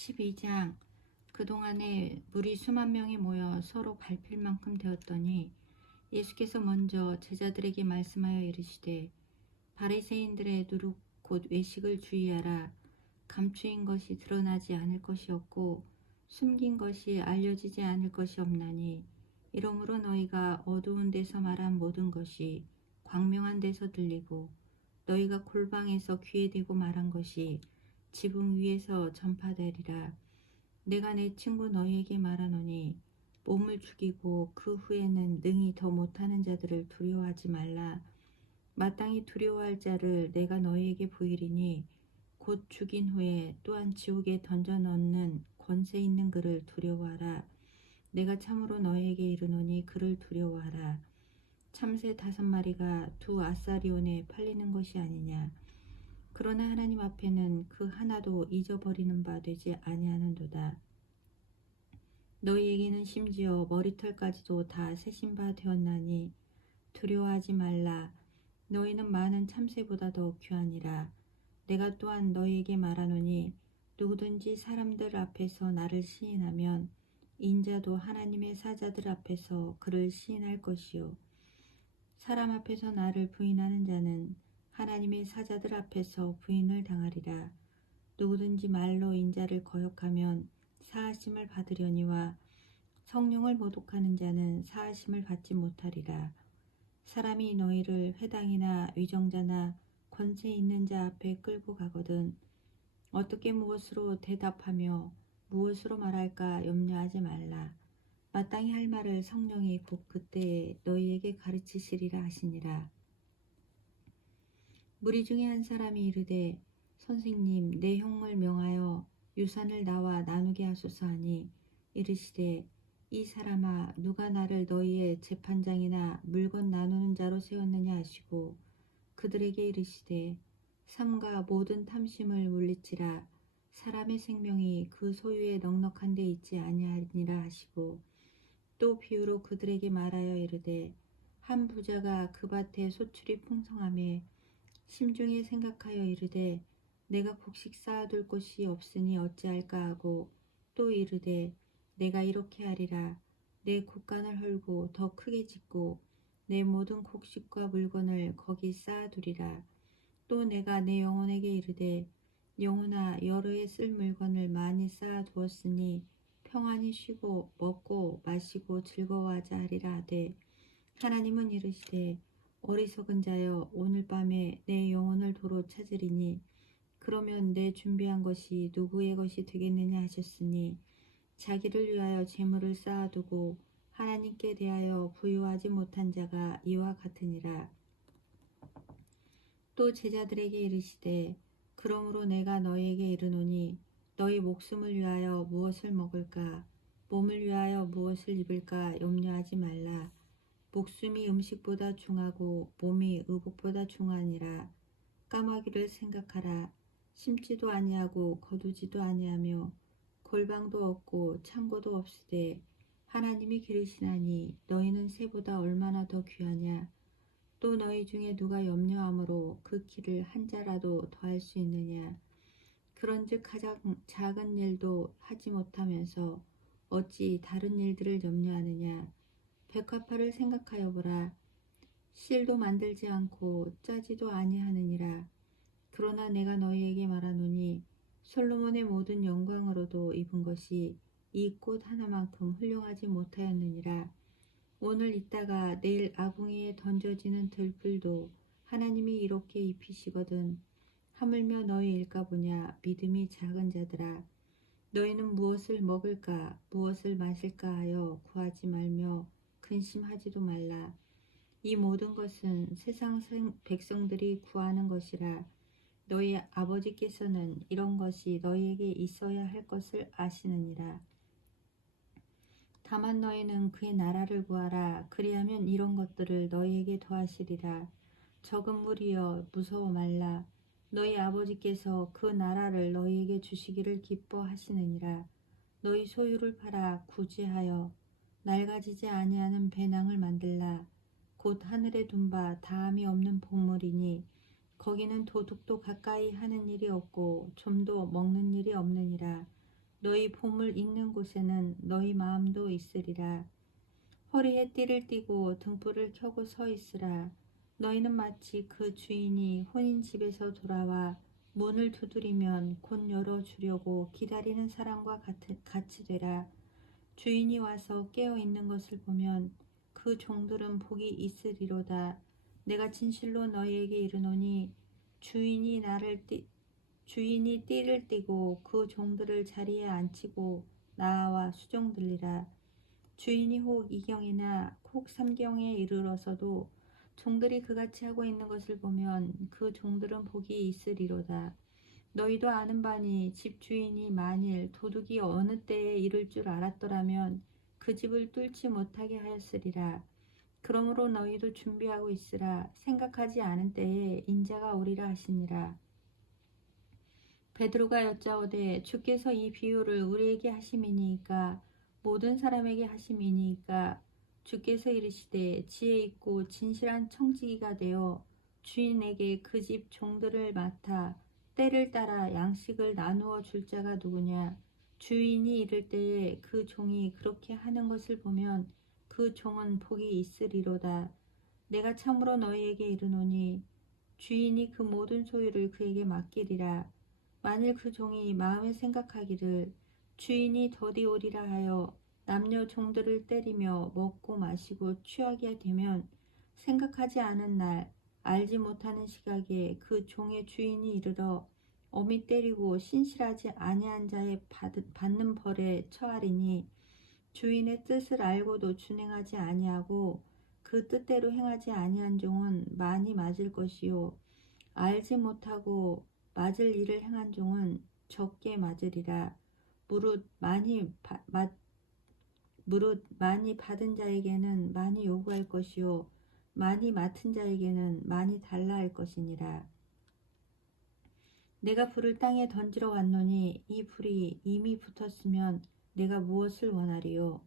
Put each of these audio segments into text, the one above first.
12장. 그동안에 무리 수만 명이 모여 서로 밟힐 만큼 되었더니 예수께서 먼저 제자들에게 말씀하여 이르시되, 바리새인들의 누룩 곧 외식을 주의하라. 감추인 것이 드러나지 않을 것이 없고 숨긴 것이 알려지지 않을 것이 없나니, 이러므로 너희가 어두운 데서 말한 모든 것이 광명한 데서 들리고, 너희가 골방에서 귀에 대고 말한 것이 지붕 위에서 전파되리라. 내가 내 친구 너희에게 말하노니, 몸을 죽이고 그 후에는 능히 더 못하는 자들을 두려워하지 말라. 마땅히 두려워할 자를 내가 너희에게 보이리니, 곧 죽인 후에 또한 지옥에 던져 넣는 권세 있는 그를 두려워하라. 내가 참으로 너희에게 이르노니 그를 두려워하라. 참새 5마리가 2아사리온에 팔리는 것이 아니냐. 그러나 하나님 앞에는 그 하나도 잊어버리는 바 되지 아니하는도다. 너희에게는 심지어 머리털까지도 다 세신 바 되었나니 두려워하지 말라. 너희는 많은 참새보다 더 귀하니라. 내가 또한 너희에게 말하노니, 누구든지 사람들 앞에서 나를 시인하면 인자도 하나님의 사자들 앞에서 그를 시인할 것이요, 사람 앞에서 나를 부인하는 자는 하나님의 사자들 앞에서 부인을 당하리라. 누구든지 말로 인자를 거역하면 사하심을 받으려니와, 성령을 모독하는 자는 사하심을 받지 못하리라. 사람이 너희를 회당이나 위정자나 권세 있는 자 앞에 끌고 가거든 어떻게 무엇으로 대답하며 무엇으로 말할까 염려하지 말라. 마땅히 할 말을 성령이 곧 그때에 너희에게 가르치시리라 하시니라. 무리 중에 한 사람이 이르되, 선생님, 내 형을 명하여 유산을 나와 나누게 하소서 하니, 이르시되, 이 사람아, 누가 나를 너희의 재판장이나 물건 나누는 자로 세웠느냐 하시고, 그들에게 이르시되, 삼가 모든 탐심을 물리치라. 사람의 생명이 그 소유에 넉넉한 데 있지 아니하니라 하시고, 또 비유로 그들에게 말하여 이르되, 한 부자가 그 밭에 소출이 풍성하매 심중에 생각하여 이르되, 내가 곡식 쌓아둘 곳이 없으니 어찌할까 하고, 또 이르되, 내가 이렇게 하리라. 내 곡간을 헐고 더 크게 짓고 내 모든 곡식과 물건을 거기 쌓아두리라. 또 내가 내 영혼에게 이르되, 영혼아, 여러 해 쓸 물건을 많이 쌓아두었으니 평안히 쉬고 먹고 마시고 즐거워하자 하리라 하되, 하나님은 이르시되, 어리석은 자여, 오늘 밤에 내 영혼을 도로 찾으리니 그러면 내 준비한 것이 누구의 것이 되겠느냐 하셨으니, 자기를 위하여 재물을 쌓아두고 하나님께 대하여 부유하지 못한 자가 이와 같으니라. 또 제자들에게 이르시되, 그러므로 내가 너희에게 이르노니, 너희 목숨을 위하여 무엇을 먹을까, 몸을 위하여 무엇을 입을까 염려하지 말라. 목숨이 음식보다 중하고 몸이 의복보다 중하니라. 까마귀를 생각하라. 심지도 아니하고 거두지도 아니하며 골방도 없고 창고도 없으되 하나님이 기르시나니, 너희는 새보다 얼마나 더 귀하냐. 또 너희 중에 누가 염려함으로 그 키를 한 자라도 더할 수 있느냐. 그런즉 가장 작은 일도 하지 못하면서 어찌 다른 일들을 염려하느냐. 백화파를 생각하여 보라. 실도 만들지 않고 짜지도 아니하느니라. 그러나 내가 너희에게 말하노니, 솔로몬의 모든 영광으로도 입은 것이 이 꽃 하나만큼 훌륭하지 못하였느니라. 오늘 있다가 내일 아궁이에 던져지는 들풀도 하나님이 이렇게 입히시거든. 하물며 너희일까 보냐, 믿음이 작은 자들아. 너희는 무엇을 먹을까 무엇을 마실까 하여 구하지 말며 근심하지도 말라. 이 모든 것은 세상 백성들이 구하는 것이라. 너희 아버지께서는 이런 것이 너희에게 있어야 할 것을 아시느니라. 다만 너희는 그의 나라를 구하라. 그리하면 이런 것들을 너희에게 더하시리라. 적은 무리여, 무서워 말라. 너희 아버지께서 그 나라를 너희에게 주시기를 기뻐하시느니라. 너희 소유를 팔아 구제하여 낡아지지 아니하는 배낭을 만들라. 곧 하늘에 둔 바 다함이 없는 보물이니, 거기는 도둑도 가까이 하는 일이 없고 좀도 먹는 일이 없느니라. 너희 보물 있는 곳에는 너희 마음도 있으리라. 허리에 띠를 띠고 등불을 켜고 서 있으라. 너희는 마치 그 주인이 혼인 집에서 돌아와 문을 두드리면 곧 열어주려고 기다리는 사람과 같이 되라. 주인이 와서 깨어 있는 것을 보면 그 종들은 복이 있으리로다. 내가 진실로 너희에게 이르노니 주인이 띠를 띠고 그 종들을 자리에 앉히고 나와 수종들리라. 주인이 혹 이경이나 혹 삼경에 이르러서도 종들이 그같이 하고 있는 것을 보면 그 종들은 복이 있으리로다. 너희도 아는 바니 집주인이 만일 도둑이 어느 때에 이를 줄 알았더라면 그 집을 뚫지 못하게 하였으리라. 그러므로 너희도 준비하고 있으라. 생각하지 않은 때에 인자가 오리라 하시니라. 베드로가 여짜오되 주께서 이 비유를 우리에게 하심이니이까 모든 사람에게 하심이니이까 주께서 이르시되 지혜 있고 진실한 청지기가 되어 주인에게 그 집 종들을 맡아 때를 따라 양식을 나누어 줄 자가 누구냐. 주인이 이를 때에 그 종이 그렇게 하는 것을 보면 그 종은 복이 있으리로다. 내가 참으로 너희에게 이르노니 주인이 그 모든 소유를 그에게 맡기리라. 만일 그 종이 마음에 생각하기를 주인이 더디 오리라 하여 남녀 종들을 때리며 먹고 마시고 취하게 되면 생각하지 않은 날 알지 못하는 시각에 그 종의 주인이 이르러 어미 때리고 신실하지 아니한 자의 받는 벌에 처하리니 주인의 뜻을 알고도 준행하지 아니하고 그 뜻대로 행하지 아니한 종은 많이 맞을 것이요 알지 못하고 맞을 일을 행한 종은 적게 맞으리라. 무릇 많이 받은 자에게는 많이 요구할 것이요 많이 맡은 자에게는 많이 달라 할 것이니라. 내가 불을 땅에 던지러 왔노니 이 불이 이미 붙었으면 내가 무엇을 원하리요.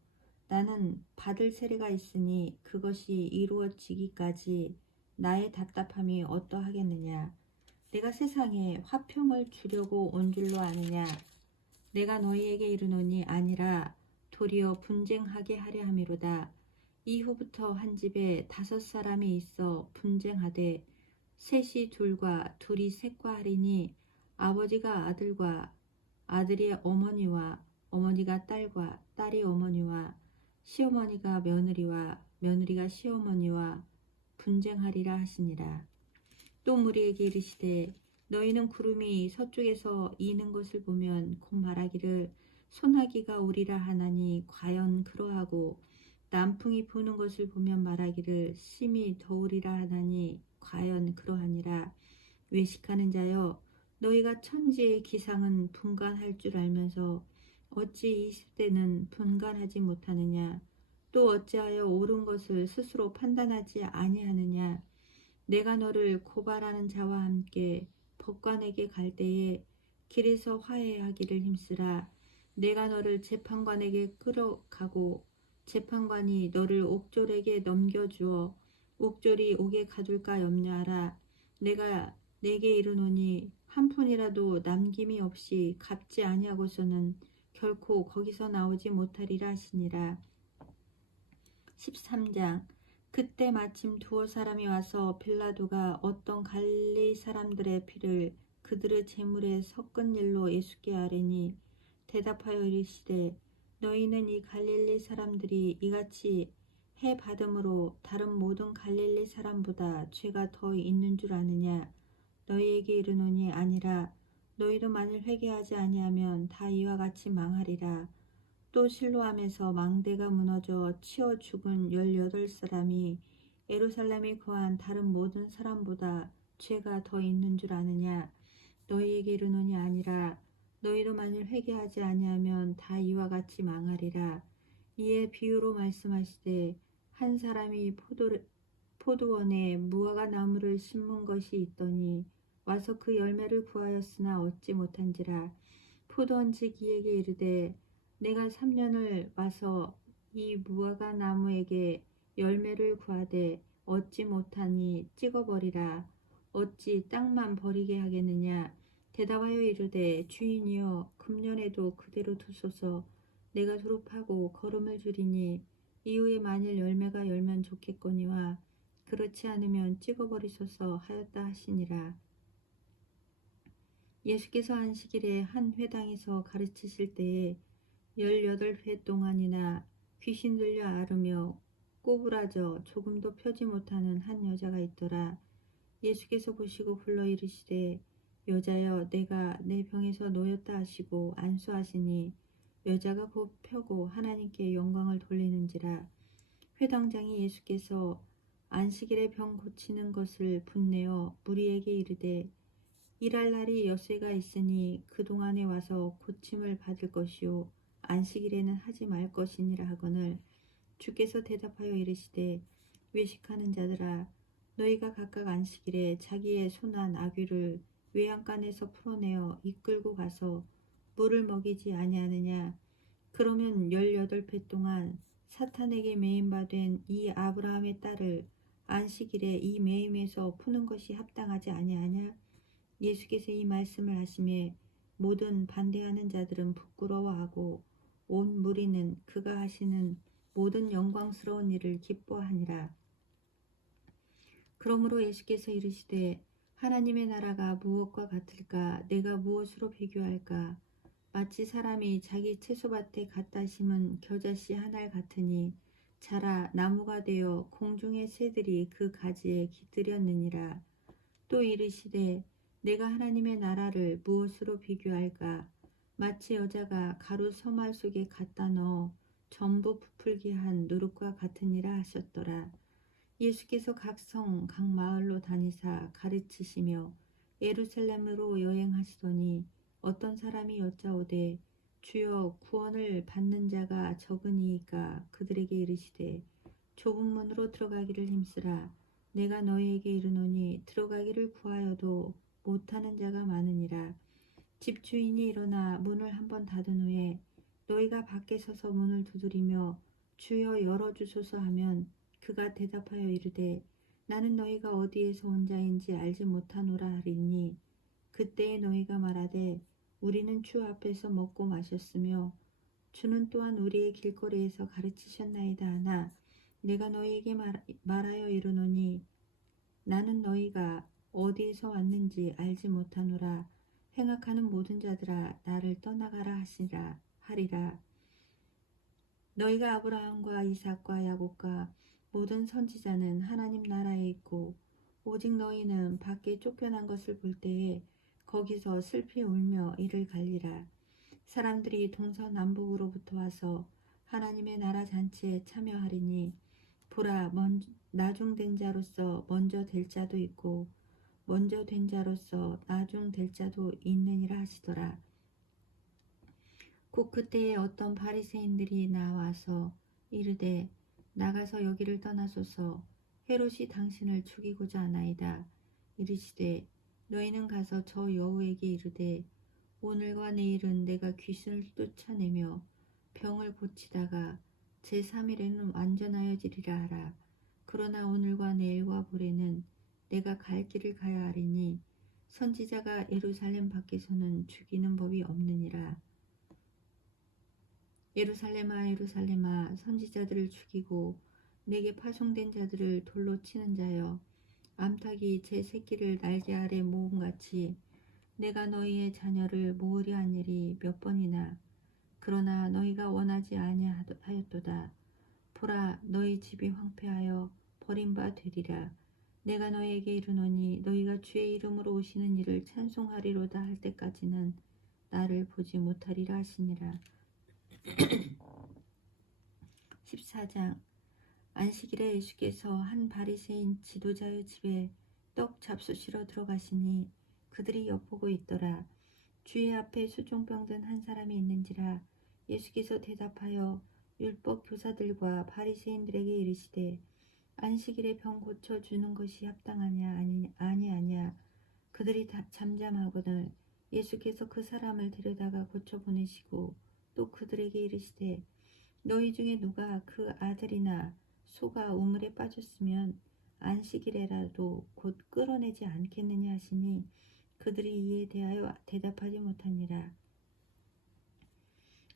나는 받을 세례가 있으니 그것이 이루어지기까지 나의 답답함이 어떠하겠느냐. 내가 세상에 화평을 주려고 온 줄로 아느냐. 내가 너희에게 이르노니 아니라 도리어 분쟁하게 하려 함이로다. 이후부터 한 집에 5사람이 있어 분쟁하되 셋이 둘과 둘이 셋과 하리니 아버지가 아들과 아들이 어머니와 어머니가 딸과 딸이 어머니와 시어머니가 며느리와 며느리가 시어머니와 분쟁하리라 하시니라. 또 무리에게 이르시되 너희는 구름이 서쪽에서 이는 것을 보면 곧 말하기를 소나기가 오리라 하나니 과연 그러하고 남풍이 부는 것을 보면 말하기를 심히 더우리라 하나니 과연 그러하니라. 외식하는 자여 너희가 천지의 기상은 분간할 줄 알면서 어찌 20대는 분간하지 못하느냐. 또 어찌하여 옳은 것을 스스로 판단하지 아니하느냐. 내가 너를 고발하는 자와 함께 법관에게 갈 때에 길에서 화해하기를 힘쓰라. 내가 너를 재판관에게 끌어가고 재판관이 너를 옥졸에게 넘겨주어 옥졸이 옥에 가둘까 염려하라. 내가 내게 이르노니 한 푼이라도 남김이 없이 갚지 아니하고서는 결코 거기서 나오지 못하리라 하시니라. 13장. 그때 마침 두어 사람이 와서 빌라도가 어떤 갈릴리 사람들의 피를 그들의 제물에 섞은 일로 예수께 아뢰니 대답하여 이르시되 너희는 이 갈릴리 사람들이 이같이 해 받음으로 다른 모든 갈릴리 사람보다 죄가 더 있는 줄 아느냐. 너희에게 이르노니 아니라. 너희도 만일 회개하지 아니하면 다 이와 같이 망하리라. 또 실로암에서 망대가 무너져 치어 죽은 18사람이 예루살렘에 거한 다른 모든 사람보다 죄가 더 있는 줄 아느냐. 너희에게 이르노니 아니라. 너희도 만일 회개하지 아니하면 다 이와 같이 망하리라. 이에 비유로 말씀하시되 한 사람이 포도원에 무화과 나무를 심은 것이 있더니 와서 그 열매를 구하였으나 얻지 못한지라. 포도원집 이에게 이르되 내가 3년을 와서 이 무화과 나무에게 열매를 구하되 얻지 못하니 찍어버리라. 어찌 땅만 버리게 하겠느냐. 대답하여 이르되 주인이여 금년에도 그대로 두소서. 내가 두릅하고 걸음을 줄이니 이후에 만일 열매가 열면 좋겠거니와 그렇지 않으면 찍어버리소서 하였다 하시니라. 예수께서 안식일에 한 회당에서 가르치실 때에 18회 동안이나 귀신 들려 앓으며 꼬부라져 조금도 펴지 못하는 한 여자가 있더라. 예수께서 보시고 불러 이르시되 여자여 내가 내 병에서 놓였다 하시고 안수하시니 여자가 곧 펴고 하나님께 영광을 돌리는지라. 회당장이 예수께서 안식일에 병 고치는 것을 분내어 무리에게 이르되 일할 날이 엿새가 있으니 그동안에 와서 고침을 받을 것이요 안식일에는 하지 말 것이니라 하거늘 주께서 대답하여 이르시되 외식하는 자들아 너희가 각각 안식일에 자기의 손난 아귀를 외양간에서 풀어내어 이끌고 가서 물을 먹이지 아니하느냐. 그러면 18배 동안 사탄에게 매임바 된 이 아브라함의 딸을 안식일에 이 매임에서 푸는 것이 합당하지 아니하냐. 예수께서 이 말씀을 하시매 모든 반대하는 자들은 부끄러워하고 온 무리는 그가 하시는 모든 영광스러운 일을 기뻐하니라. 그러므로 예수께서 이르시되 하나님의 나라가 무엇과 같을까? 내가 무엇으로 비교할까? 마치 사람이 자기 채소밭에 갖다 심은 겨자씨 한 알 같으니 자라 나무가 되어 공중의 새들이 그 가지에 깃들였느니라. 또 이르시되 내가 하나님의 나라를 무엇으로 비교할까? 마치 여자가 가루 서말 속에 갖다 넣어 전부 부풀게 한 누룩과 같으니라 하셨더라. 예수께서 각 성, 각 마을로 다니사 가르치시며 예루살렘으로 여행하시더니 어떤 사람이 여짜오되 주여 구원을 받는 자가 적으니이까 그들에게 이르시되 좁은 문으로 들어가기를 힘쓰라. 내가 너희에게 이르노니 들어가기를 구하여도 못하는 자가 많으니라. 집주인이 일어나 문을 한번 닫은 후에 너희가 밖에 서서 문을 두드리며 주여 열어주소서 하면 그가 대답하여 이르되 나는 너희가 어디에서 온 자인지 알지 못하노라 하리니 그때에 너희가 말하되 우리는 주 앞에서 먹고 마셨으며 주는 또한 우리의 길거리에서 가르치셨나이다 하나 내가 너희에게 말하여 이르노니 나는 너희가 어디에서 왔는지 알지 못하노라. 행악하는 모든 자들아 나를 떠나가라 하리라. 너희가 아브라함과 이삭과 야곱과 모든 선지자는 하나님 나라에 있고 오직 너희는 밖에 쫓겨난 것을 볼 때에 거기서 슬피 울며 이를 갈리라. 사람들이 동서남북으로부터 와서 하나님의 나라 잔치에 참여하리니 보라 나중된 자로서 먼저 될 자도 있고 먼저 된 자로서 나중될 자도 있느니라 하시더라. 곧 그때에 어떤 바리새인들이 나와서 이르되 나가서 여기를 떠나소서. 헤롯이 당신을 죽이고자 하나이다. 이르시되 너희는 가서 저 여우에게 이르되 오늘과 내일은 내가 귀신을 쫓아내며 병을 고치다가 제3일에는 완전하여지리라 하라. 그러나 오늘과 내일과 모레는 내가 갈 길을 가야 하리니 선지자가 예루살렘 밖에서는 죽이는 법이 없느니라. 예루살렘아 예루살렘아 선지자들을 죽이고 내게 파송된 자들을 돌로 치는 자여 암탉이 제 새끼를 날개 아래 모음같이 내가 너희의 자녀를 모으려 한 일이 몇 번이나 그러나 너희가 원하지 아니하였도다. 보라 너희 집이 황폐하여 버림바 되리라. 내가 너희에게 이르노니 너희가 주의 이름으로 오시는 이를 찬송하리로다 할 때까지는 나를 보지 못하리라 하시니라. 14장 안식일에 예수께서 한 바리새인 지도자의 집에 떡 잡수시러 들어가시니 그들이 엿보고 있더라. 주의 앞에 수종병든 한 사람이 있는지라. 예수께서 대답하여 율법 교사들과 바리새인들에게 이르시되 안식일에 병 고쳐주는 것이 합당하냐 아니하냐. 그들이 잠잠하거늘 예수께서 그 사람을 데려다가 고쳐보내시고 또 그들에게 이르시되 너희 중에 누가 그 아들이나 소가 우물에 빠졌으면 안식일에라도 곧 끌어내지 않겠느냐 하시니 그들이 이에 대하여 대답하지 못하니라.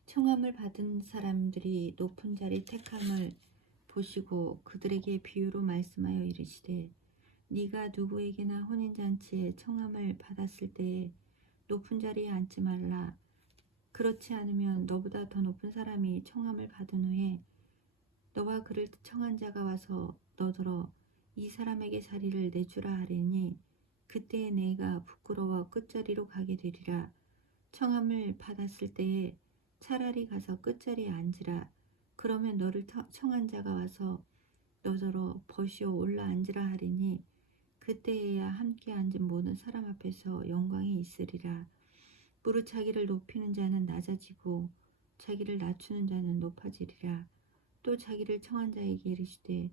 청함을 받은 사람들이 높은 자리 택함을 보시고 그들에게 비유로 말씀하여 이르시되 네가 누구에게나 혼인잔치에 청함을 받았을 때에 높은 자리에 앉지 말라. 그렇지 않으면 너보다 더 높은 사람이 청함을 받은 후에 너와 그를 청한 자가 와서 너더러 이 사람에게 자리를 내주라 하리니 그때에 내가 부끄러워 끝자리로 가게 되리라. 청함을 받았을 때에 차라리 가서 끝자리에 앉으라. 그러면 너를 청한 자가 와서 너더러 버시어 올라 앉으라 하리니 그때에야 함께 앉은 모든 사람 앞에서 영광이 있으리라. 무릇 자기를 높이는 자는 낮아지고 자기를 낮추는 자는 높아지리라. 또 자기를 청한 자에게 이르시되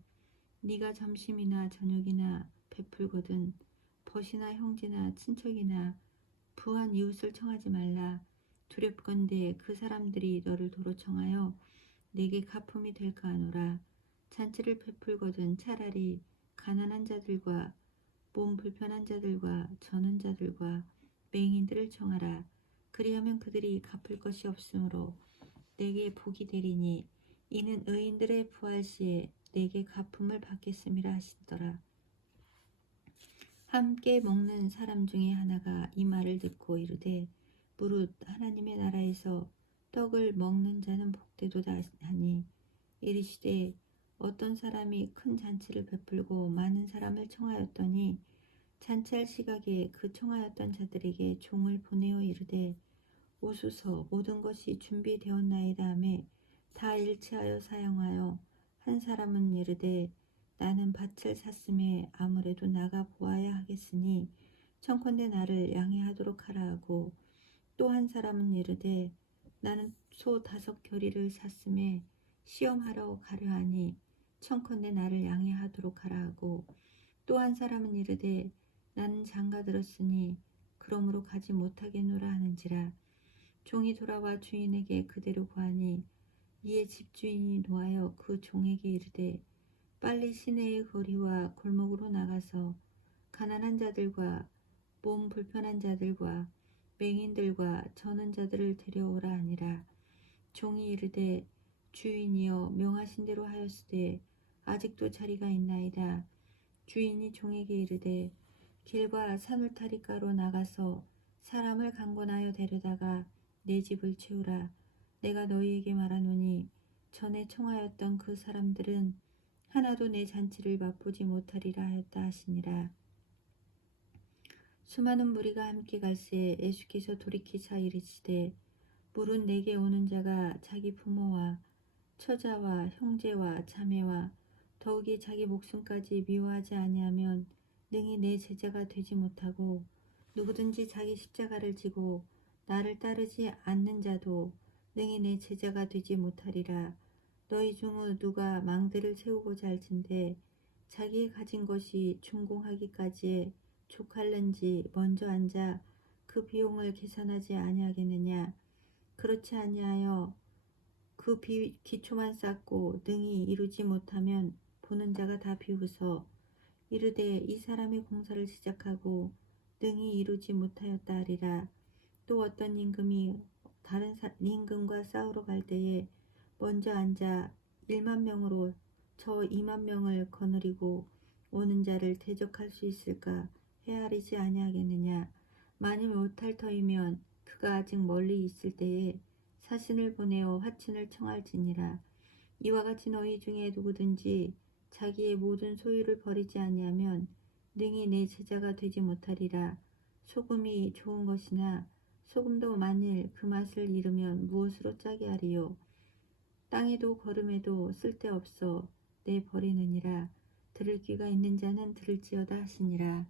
네가 점심이나 저녁이나 베풀거든 벗이나 형제나 친척이나 부한 이웃을 청하지 말라. 두렵건대 그 사람들이 너를 도로 청하여 내게 가품이 될까 하노라. 잔치를 베풀거든 차라리 가난한 자들과 몸 불편한 자들과 저는 자들과 맹인들을 청하라. 그리하면 그들이 갚을 것이 없으므로 내게 복이 되리니 이는 의인들의 부활 시에 내게 갚음을 받겠음이라 하시더라. 함께 먹는 사람 중에 하나가 이 말을 듣고 이르되 무릇 하나님의 나라에서 떡을 먹는 자는 복되도다 하니 이르시되 어떤 사람이 큰 잔치를 베풀고 많은 사람을 청하였더니 잔치할 시각에 그 청하였던 자들에게 종을 보내어 이르되 오소서 모든 것이 준비되었나이다 하며 다 일치하여 사용하여 한 사람은 이르되 나는 밭을 샀음에 아무래도 나가 보아야 하겠으니 청컨대 나를 양해하도록 하라 하고 또 한 사람은 이르되 나는 소 5겨리를 샀음에 시험하러 가려 하니 청컨대 나를 양해하도록 하라 하고 또 한 사람은 이르되 나는 장가 들었으니 그러므로 가지 못하겠노라 하는지라. 종이 돌아와 주인에게 그대로 구하니 이에 집주인이 노하여 그 종에게 이르되 빨리 시내의 거리와 골목으로 나가서 가난한 자들과 몸 불편한 자들과 맹인들과 저는 자들을 데려오라 하니라. 종이 이르되 주인이여 명하신 대로 하였으되 아직도 자리가 있나이다. 주인이 종에게 이르되 길과 산울타리가로 나가서 사람을 강권하여 데려다가 내 집을 채우라. 내가 너희에게 말하노니 전에 청하였던 그 사람들은 하나도 내 잔치를 맛보지 못하리라 하였다 하시니라. 수많은 무리가 함께 갈새 예수께서 돌이키사 이르시되 물은 내게 오는 자가 자기 부모와 처자와 형제와 자매와 더욱이 자기 목숨까지 미워하지 아니하면 능히 내 제자가 되지 못하고 누구든지 자기 십자가를 지고 나를 따르지 않는 자도 능히 내 제자가 되지 못하리라. 너희 중 누가 망대를 세우고자 할진대 자기의 가진 것이 준공하기까지에 족할는지 먼저 앉아 그 비용을 계산하지 아니하겠느냐. 그렇지 아니하여 그 기초만 쌓고 능히 이루지 못하면 보는 자가 다 비웃어 이르되 이 사람이 공사를 시작하고 능히 이루지 못하였다 하리라. 또 어떤 임금이 다른 임금과 싸우러 갈 때에 먼저 앉아 1만 명으로 저 2만 명을 거느리고 오는 자를 대적할 수 있을까 헤아리지 아니하겠느냐. 만일 못할 터이면 그가 아직 멀리 있을 때에 사신을 보내어 화친을 청할지니라. 이와 같이 너희 중에 누구든지 자기의 모든 소유를 버리지 아니하면 능히 내 제자가 되지 못하리라. 소금이 좋은 것이나 소금도 만일 그 맛을 잃으면 무엇으로 짜게 하리요. 땅에도 거름에도 쓸데없어 내 버리느니라. 들을 귀가 있는 자는 들을지어다 하시니라.